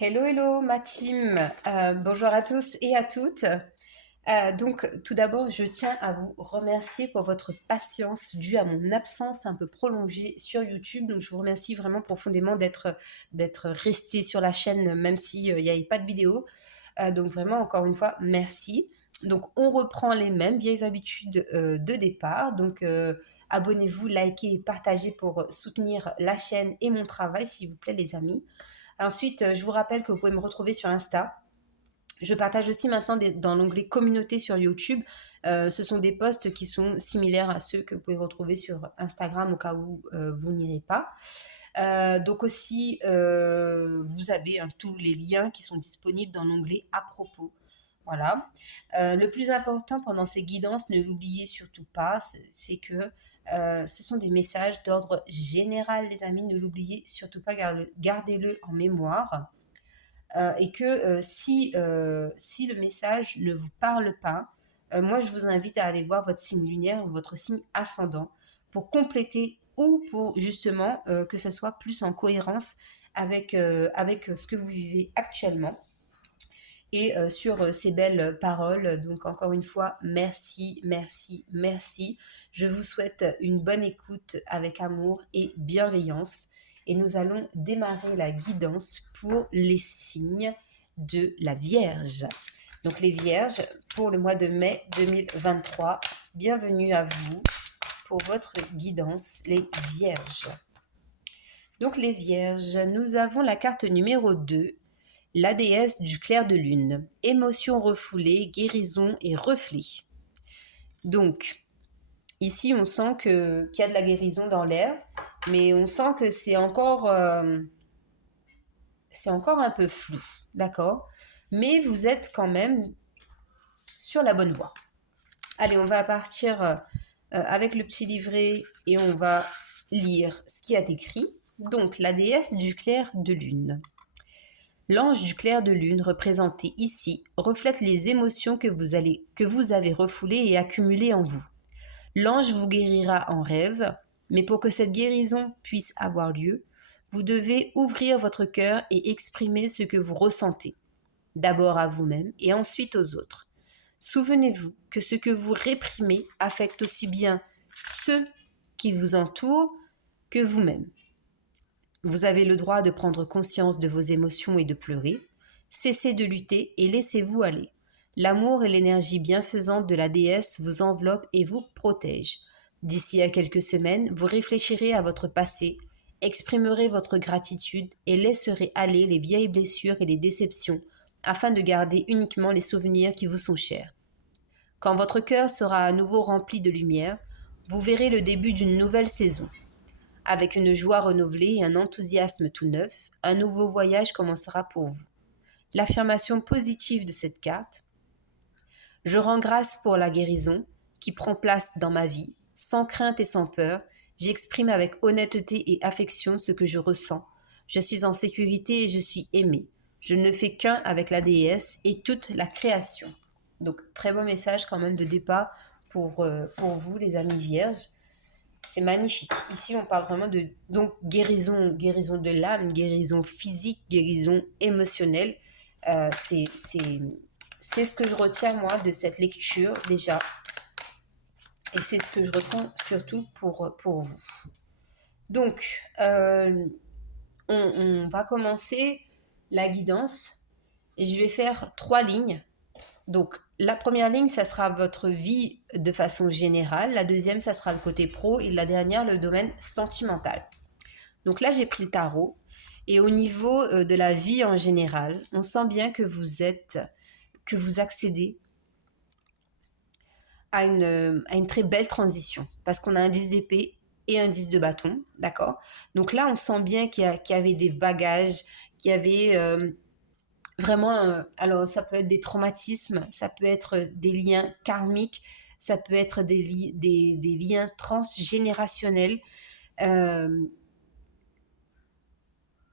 Hello, hello, ma team. Bonjour à tous et à toutes. Donc, tout d'abord, je tiens à vous remercier pour votre patience due à mon absence un peu prolongée sur YouTube. Donc, je vous remercie vraiment profondément d'être resté sur la chaîne, même s'il n'y avait pas de vidéo. Donc, vraiment, encore une fois, merci. Donc, on reprend les mêmes vieilles habitudes de départ. Donc, abonnez-vous, likez et partagez pour soutenir la chaîne et mon travail, s'il vous plaît, les amis. Ensuite, je vous rappelle que vous pouvez me retrouver sur Insta. Je partage aussi maintenant dans l'onglet communauté sur YouTube. Ce sont des posts qui sont similaires à ceux que vous pouvez retrouver sur Instagram au cas où vous n'irez pas. Donc aussi, vous avez tous les liens qui sont disponibles dans l'onglet à propos. Voilà. Le plus important pendant ces guidances, ne l'oubliez surtout pas, c'est que ce sont des messages d'ordre général, les amis. Ne l'oubliez surtout pas, gardez-le en mémoire. Et que si le message ne vous parle pas, moi je vous invite à aller voir votre signe lunaire ou votre signe ascendant pour compléter ou pour justement que ça soit plus en cohérence avec ce que vous vivez actuellement. Et sur ces belles paroles, donc encore une fois, merci, merci, merci. Je vous souhaite une bonne écoute avec amour et bienveillance. Et nous allons démarrer la guidance pour les signes de la Vierge. Donc les Vierges, pour le mois de mai 2023, bienvenue à vous pour votre guidance, les Vierges. Donc les Vierges, nous avons la carte numéro 2, la déesse du clair de lune, émotions refoulées, guérison et reflets. Donc, ici, on sent qu'il y a de la guérison dans l'air, mais on sent que c'est encore un peu flou, d'accord? Mais vous êtes quand même sur la bonne voie. Allez, on va partir avec le petit livret et on va lire ce qui est écrit. Donc, la déesse du clair de lune. L'ange du clair de lune, représenté ici, reflète les émotions que vous avez refoulées et accumulées en vous. L'ange vous guérira en rêve, mais pour que cette guérison puisse avoir lieu, vous devez ouvrir votre cœur et exprimer ce que vous ressentez, d'abord à vous-même et ensuite aux autres. Souvenez-vous que ce que vous réprimez affecte aussi bien ceux qui vous entourent que vous-même. Vous avez le droit de prendre conscience de vos émotions et de pleurer. Cessez de lutter et laissez-vous aller. L'amour et l'énergie bienfaisante de la déesse vous enveloppent et vous protègent. D'ici à quelques semaines, vous réfléchirez à votre passé, exprimerez votre gratitude et laisserez aller les vieilles blessures et les déceptions afin de garder uniquement les souvenirs qui vous sont chers. Quand votre cœur sera à nouveau rempli de lumière, vous verrez le début d'une nouvelle saison. Avec une joie renouvelée et un enthousiasme tout neuf, un nouveau voyage commencera pour vous. L'affirmation positive de cette carte: je rends grâce pour la guérison qui prend place dans ma vie, sans crainte et sans peur. J'exprime avec honnêteté et affection ce que je ressens. Je suis en sécurité et je suis aimée. Je ne fais qu'un avec la déesse et toute la création. Donc, très beau message quand même de départ pour vous, les amis vierges. C'est magnifique. Ici, on parle vraiment de donc guérison de l'âme, guérison physique, guérison émotionnelle. Euh, c'est, c'est, c'est ce que je retiens, moi, de cette lecture, déjà. Et c'est ce que je ressens surtout pour vous. Donc, on va commencer la guidance. Et je vais faire 3 lignes. Donc, la première ligne, ça sera votre vie de façon générale. La deuxième, ça sera le côté pro. Et la dernière, le domaine sentimental. Donc là, j'ai pris le tarot. Et au niveau de la vie en général, on sent bien que vous accédez à une très belle transition. Parce qu'on a un 10 d'épée et un 10 de bâton, d'accord? Donc là, on sent bien qu'il y avait des bagages, qu'il y avait vraiment, alors ça peut être des traumatismes, ça peut être des liens karmiques, ça peut être des liens transgénérationnels euh,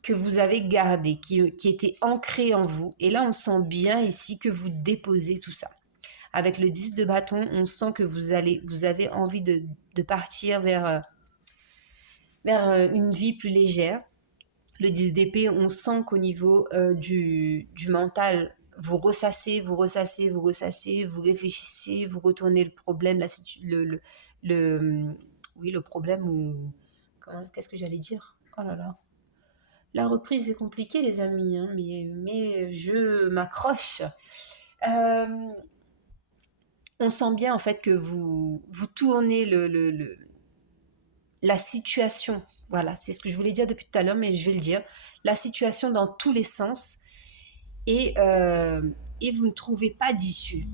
que vous avez gardés, qui étaient ancrés en vous. Et là, on sent bien ici que vous déposez tout ça. Avec le 10 de bâton, on sent que vous avez envie de partir vers une vie plus légère. Le 10 d'épée, on sent qu'au niveau du mental, vous ressassez, vous ressassez, vous ressassez, vous réfléchissez, vous retournez le problème, le, oui, le problème ou... Qu'est-ce que j'allais dire? Oh là là. La reprise est compliquée, les amis, hein, mais je m'accroche. Euh, on sent bien en fait que vous tournez la situation. Voilà, c'est ce que je voulais dire depuis tout à l'heure, mais je vais le dire. La situation dans tous les sens et, euh, et vous ne trouvez pas d'issue.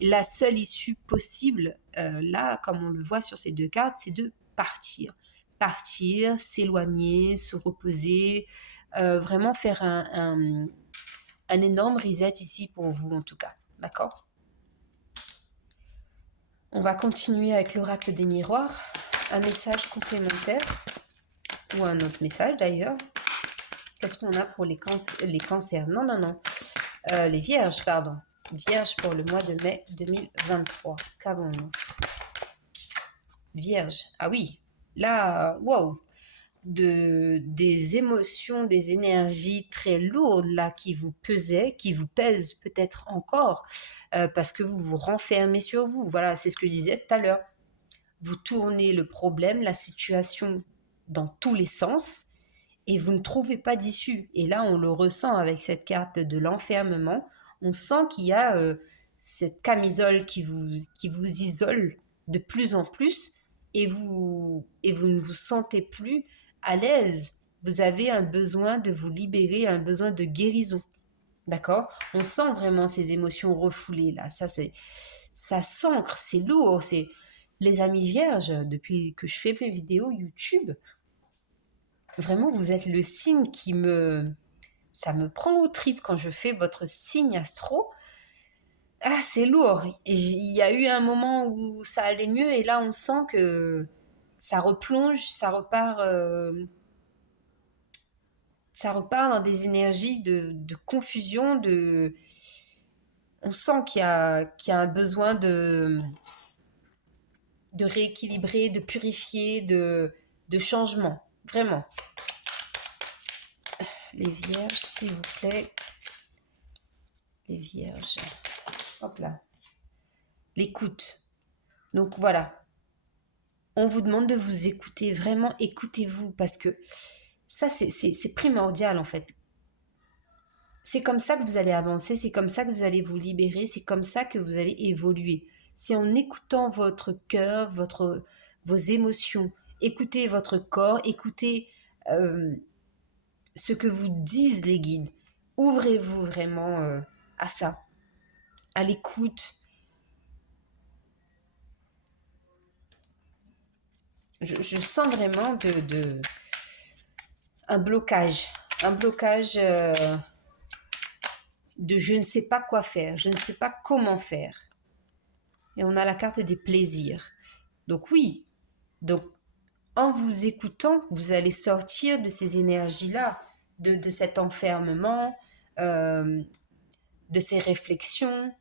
La seule issue possible, là, comme on le voit sur ces deux cartes, c'est de partir. Partir, s'éloigner, se reposer, vraiment faire un énorme reset ici pour vous en tout cas. D'accord? On va continuer avec l'oracle des miroirs. Un message complémentaire, ou un autre message d'ailleurs. Qu'est-ce qu'on a pour les cancers? Non, non, non. Les vierges, pardon. Vierge pour le mois de mai 2023. Qu'avons-nous? Vierge. Ah oui. Là, wow. Des émotions, des énergies très lourdes là qui vous pesaient, qui vous pèsent peut-être encore parce que vous vous renfermez sur vous. Voilà, c'est ce que je disais tout à l'heure. Vous tournez le problème, la situation dans tous les sens et vous ne trouvez pas d'issue. Et là, on le ressent avec cette carte de l'enfermement. On sent qu'il y a cette camisole qui vous isole de plus en plus et vous ne vous sentez plus à l'aise. Vous avez un besoin de vous libérer, un besoin de guérison. D'accord? On sent vraiment ces émotions refoulées là. Ça s'ancre, c'est lourd. C'est les amis vierges. Depuis que je fais mes vidéos YouTube, vraiment, vous êtes le signe ça me prend aux tripes quand je fais votre signe astro. Ah, c'est lourd. Il y a eu un moment où ça allait mieux et là, on sent que ça replonge, ça repart dans des énergies de confusion, on sent qu'il y a un besoin de rééquilibrer, de purifier, de changement. Vraiment. Les vierges, s'il vous plaît. Les vierges. Hop là. L'écoute. Donc voilà. On vous demande de vous écouter. Vraiment, écoutez-vous parce que ça, c'est primordial en fait. C'est comme ça que vous allez avancer, c'est comme ça que vous allez vous libérer, c'est comme ça que vous allez évoluer. C'est en écoutant votre cœur, vos émotions. Écoutez votre corps, écoutez euh, ce que vous disent les guides. Ouvrez-vous vraiment à ça, à l'écoute. Je sens vraiment un blocage de je ne sais pas quoi faire, je ne sais pas comment faire. Et on a la carte des plaisirs. Donc oui, donc en vous écoutant, vous allez sortir de ces énergies-là, de cet enfermement, euh, de ces réflexions,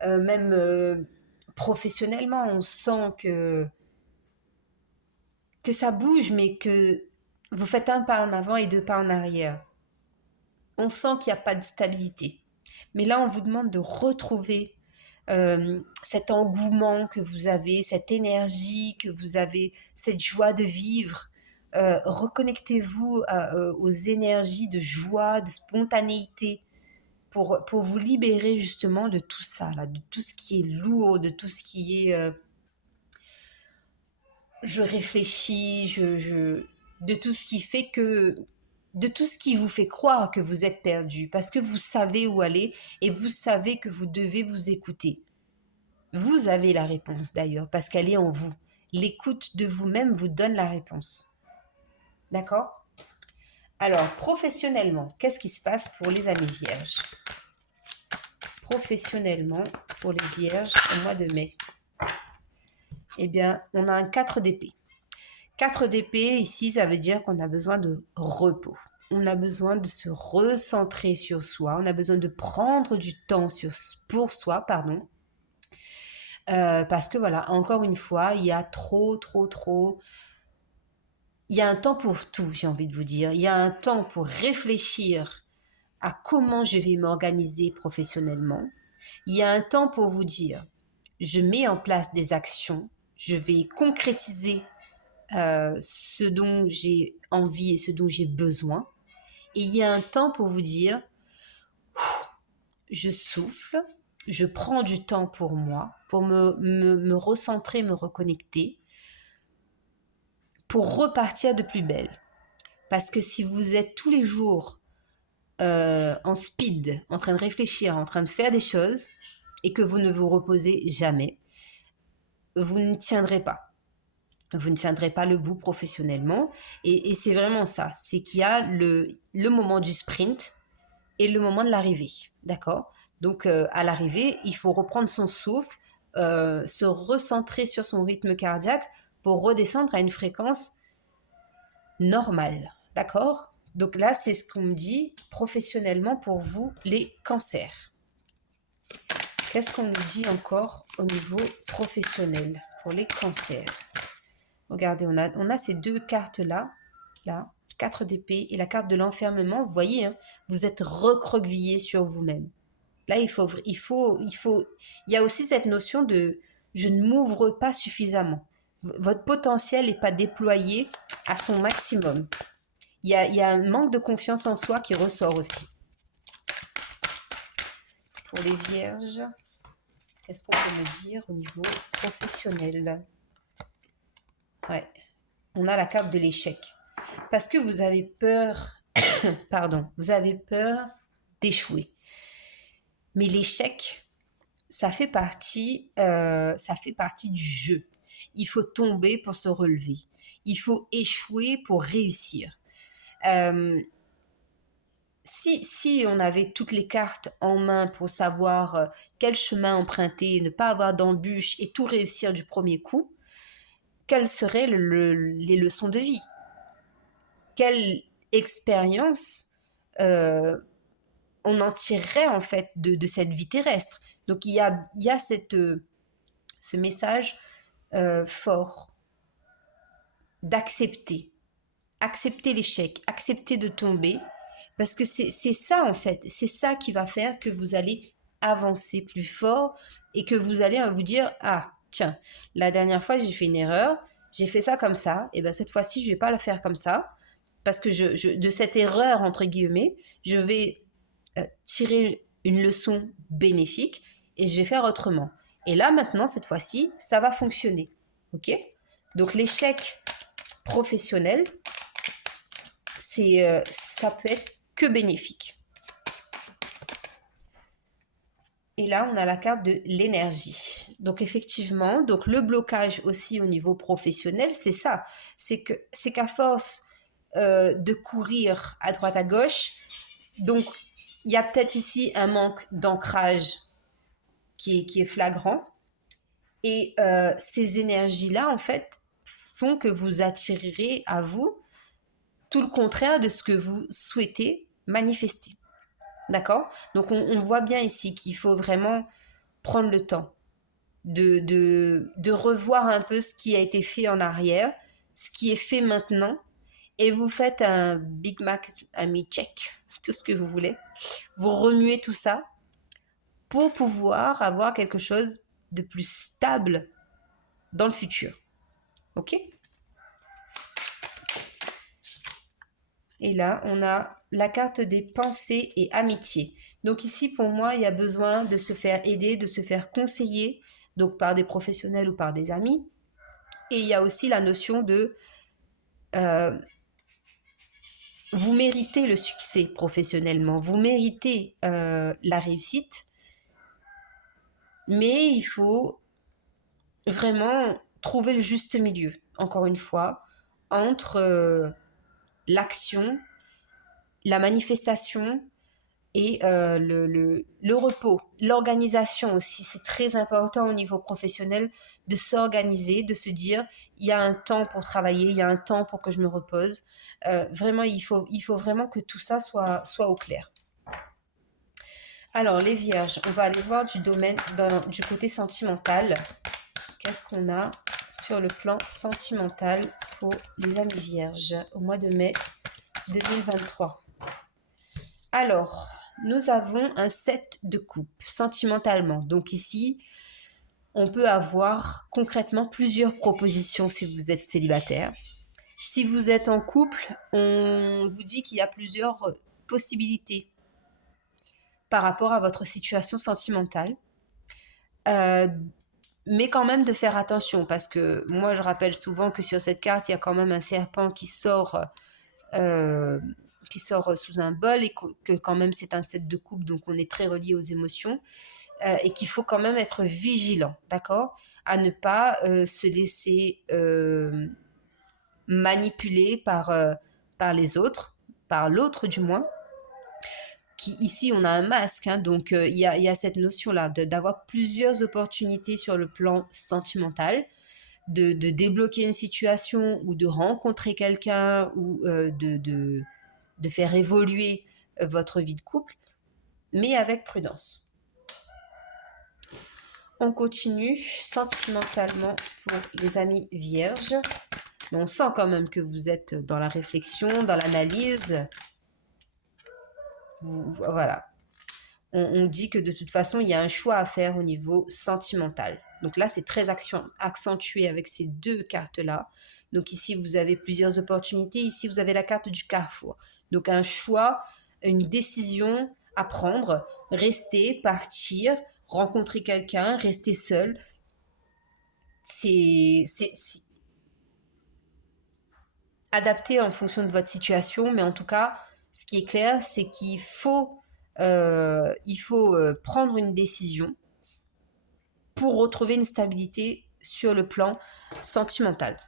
même professionnellement, on sent que ça bouge, mais que vous faites un pas en avant et deux pas en arrière. On sent qu'il n'y a pas de stabilité. Mais là, on vous demande de retrouver cet engouement que vous avez, cette énergie que vous avez, cette joie de vivre. Reconnectez-vous aux énergies de joie, de spontanéité pour vous libérer justement de tout ça, là, de tout ce qui est lourd, de tout ce qui est je réfléchis, de tout ce qui fait que, de tout ce qui vous fait croire que vous êtes perdu, parce que vous savez où aller et vous savez que vous devez vous écouter. Vous avez la réponse d'ailleurs, parce qu'elle est en vous. L'écoute de vous-même vous donne la réponse. D'accord? Alors, professionnellement, qu'est-ce qui se passe pour les amis vierges? Professionnellement, pour les vierges, au mois de mai. Eh bien, on a un 4 d'épée. 4 d'épée, ici, ça veut dire qu'on a besoin de repos. On a besoin de se recentrer sur soi. On a besoin de prendre du temps pour soi, pardon. Parce que voilà, encore une fois, il y a trop il y a un temps pour tout, j'ai envie de vous dire. Il y a un temps pour réfléchir à comment je vais m'organiser professionnellement. Il y a un temps pour vous dire, je mets en place des actions, je vais concrétiser ce dont j'ai envie et ce dont j'ai besoin. Et il y a un temps pour vous dire, je souffle, je prends du temps pour moi, pour me recentrer, me reconnecter, pour repartir de plus belle. Parce que si vous êtes tous les jours en speed, en train de réfléchir, en train de faire des choses, et que vous ne vous reposez jamais, vous ne tiendrez pas. Vous ne tiendrez pas le bout professionnellement. Et c'est vraiment ça. C'est qu'il y a le moment du sprint et le moment de l'arrivée. D'accord? Donc, à l'arrivée, il faut reprendre son souffle, se recentrer sur son rythme cardiaque pour redescendre à une fréquence normale. D'accord? Donc là, c'est ce qu'on me dit professionnellement pour vous, les cancers. Qu'est-ce qu'on nous dit encore au niveau professionnel pour les cancers? Regardez, on a ces deux cartes-là, là, 4 d'épée et la carte de l'enfermement. Vous voyez, hein, vous êtes recroquevillé sur vous-même. Là, il y a aussi cette notion de je ne m'ouvre pas suffisamment. Votre potentiel n'est pas déployé à son maximum. Il y a un manque de confiance en soi qui ressort aussi. Pour les vierges, qu'est-ce qu'on peut me dire au niveau professionnel? Ouais, on a la carte de l'échec. Parce que vous avez peur, pardon, vous avez peur d'échouer. Mais l'échec, ça fait partie du jeu. Il faut tomber pour se relever. Il faut échouer pour réussir. Si on avait toutes les cartes en main pour savoir quel chemin emprunter, ne pas avoir d'embûches et tout réussir du premier coup, quelles seraient les leçons de vie? Quelle expérience on en tirerait en fait de cette vie terrestre? Donc il y a ce message fort d'accepter. Accepter l'échec, accepter de tomber, parce que c'est ça en fait, c'est ça qui va faire que vous allez avancer plus fort et que vous allez vous dire, ah tiens, la dernière fois j'ai fait une erreur, j'ai fait ça comme ça, et bien cette fois-ci je vais pas la faire comme ça, parce que de cette erreur entre guillemets, je vais tirer une leçon bénéfique et je vais faire autrement. Et là maintenant, cette fois-ci, ça va fonctionner. Ok? Donc l'échec professionnel, ça peut être que bénéfique. Et là, on a la carte de l'énergie. Donc effectivement, donc le blocage aussi au niveau professionnel, c'est ça. C'est qu'à force de courir à droite à gauche, donc il y a peut-être ici un manque d'ancrage qui est flagrant. Et ces énergies-là, en fait, font que vous attirerez à vous tout le contraire de ce que vous souhaitez manifester. D'accord? Donc, on voit bien ici qu'il faut vraiment prendre le temps de revoir un peu ce qui a été fait en arrière, ce qui est fait maintenant, et vous faites un Big Mac, un check, tout ce que vous voulez. Vous remuez tout ça pour pouvoir avoir quelque chose de plus stable dans le futur. Ok? Et là, on a la carte des pensées et amitié. Donc ici, pour moi, il y a besoin de se faire aider, de se faire conseiller, donc par des professionnels ou par des amis. Et il y a aussi la notion de vous méritez le succès professionnellement, vous méritez la réussite, mais il faut vraiment trouver le juste milieu, encore une fois, entre l'action, la manifestation et le repos. L'organisation aussi, c'est très important au niveau professionnel de s'organiser, de se dire, il y a un temps pour travailler, il y a un temps pour que je me repose. Vraiment, il faut vraiment que tout ça soit au clair. Alors, les vierges, on va aller voir du côté sentimental. Qu'est-ce qu'on a sur le plan sentimental pour les amis vierges au mois de mai 2023. Alors, nous avons un 7 de coupe sentimentalement. Donc ici, on peut avoir concrètement plusieurs propositions si vous êtes célibataire. Si vous êtes en couple, on vous dit qu'il y a plusieurs possibilités par rapport à votre situation sentimentale. Mais quand même de faire attention, parce que moi je rappelle souvent que sur cette carte, il y a quand même un serpent qui sort sous un bol, et que quand même c'est un 7 de coupe, donc on est très relié aux émotions, et qu'il faut quand même être vigilant, d'accord, à ne pas se laisser manipuler par les autres, par l'autre du moins. Ici, on a un masque, hein, donc il y a cette notion-là d'avoir plusieurs opportunités sur le plan sentimental, de débloquer une situation ou de rencontrer quelqu'un ou de faire évoluer votre vie de couple, mais avec prudence. On continue sentimentalement pour les amis vierges. On sent quand même que vous êtes dans la réflexion, dans l'analyse. Voilà. On dit que de toute façon, il y a un choix à faire au niveau sentimental. Donc là, c'est très accentué avec ces deux cartes-là. Donc ici, vous avez plusieurs opportunités. Ici, vous avez la carte du carrefour. Donc un choix, une décision à prendre, rester, partir, rencontrer quelqu'un, rester seul. C'est adapté en fonction de votre situation, mais en tout cas, ce qui est clair, c'est qu'il faut prendre une décision pour retrouver une stabilité sur le plan sentimental.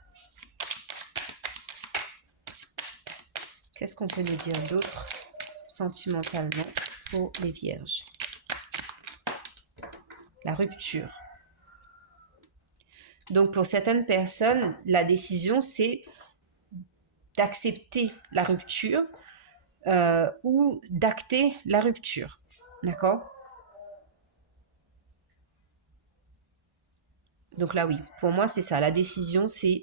Qu'est-ce qu'on peut nous dire d'autre sentimentalement pour les vierges? La rupture. Donc pour certaines personnes, la décision, c'est d'accepter la rupture ou d'acter la rupture. D'accord? Donc là, oui, pour moi, c'est ça. La décision, c'est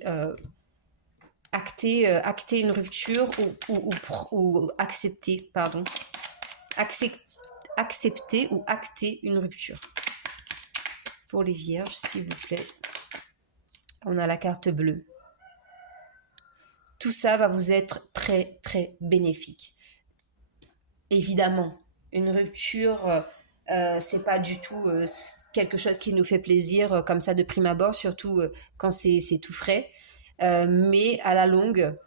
acter une rupture ou accepter, pardon. Accepter ou acter une rupture. Pour les vierges, s'il vous plaît. On a la carte bleue. Tout ça va vous être très, très bénéfique. Évidemment, une rupture, c'est pas du tout quelque chose qui nous fait plaisir comme ça de prime abord, surtout quand c'est tout frais. Mais à la longue,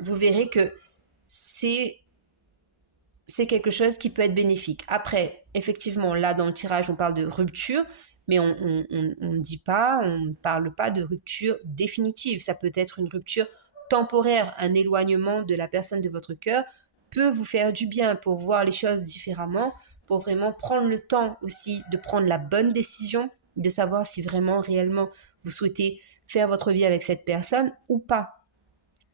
vous verrez que c'est quelque chose qui peut être bénéfique. Après, effectivement, là dans le tirage, on parle de rupture, mais on ne parle pas de rupture définitive. Ça peut être une rupture temporaire, un éloignement de la personne de votre cœur peut vous faire du bien pour voir les choses différemment, pour vraiment prendre le temps aussi de prendre la bonne décision, de savoir si vraiment, réellement, vous souhaitez faire votre vie avec cette personne ou pas.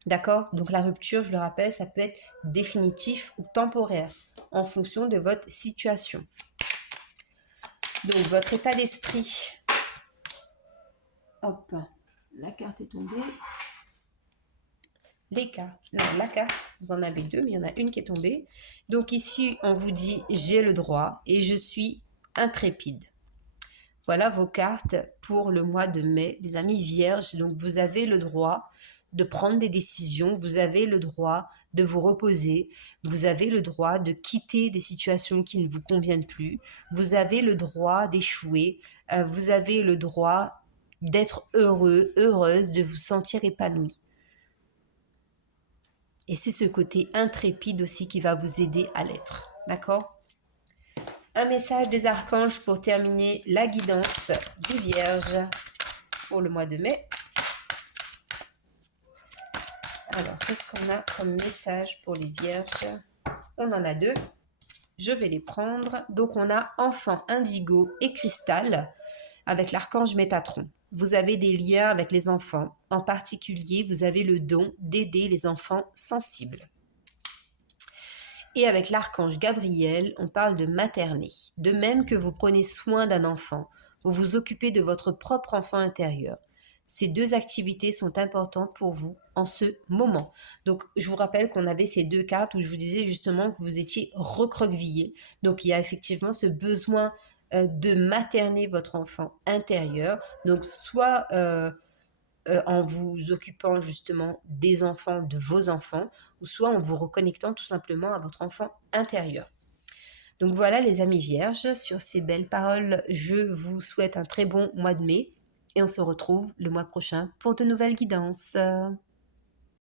D'accord? Donc la rupture, je le rappelle, ça peut être définitif ou temporaire en fonction de votre situation. Donc votre état d'esprit. Hop, la carte est tombée. La carte, vous en avez deux, mais il y en a une qui est tombée. Donc ici, on vous dit « j'ai le droit et je suis intrépide ». Voilà vos cartes pour le mois de mai, les amis vierges. Donc vous avez le droit de prendre des décisions, vous avez le droit de vous reposer, vous avez le droit de quitter des situations qui ne vous conviennent plus, vous avez le droit d'échouer, vous avez le droit d'être heureux, heureuse, de vous sentir épanoui. Et c'est ce côté intrépide aussi qui va vous aider à l'être. D'accord? Un message des archanges pour terminer la guidance du Vierge pour le mois de mai. Alors, qu'est-ce qu'on a comme message pour les Vierges? On en a deux. Je vais les prendre. Donc, on a enfant, indigo et cristal avec l'archange Métatron. Vous avez des liens avec les enfants. En particulier, vous avez le don d'aider les enfants sensibles. Et avec l'archange Gabriel, on parle de materner. De même que vous prenez soin d'un enfant, vous vous occupez de votre propre enfant intérieur. ces deux activités sont importantes pour vous en ce moment. Donc, je vous rappelle qu'on avait ces deux cartes où je vous disais justement que vous étiez recroquevillé. Donc, il y a effectivement ce besoin de materner votre enfant intérieur. Donc, soit en vous occupant justement des enfants, de vos enfants, ou soit en vous reconnectant tout simplement à votre enfant intérieur. Donc voilà les amis vierges, sur ces belles paroles, je vous souhaite un très bon mois de mai et on se retrouve le mois prochain pour de nouvelles guidances.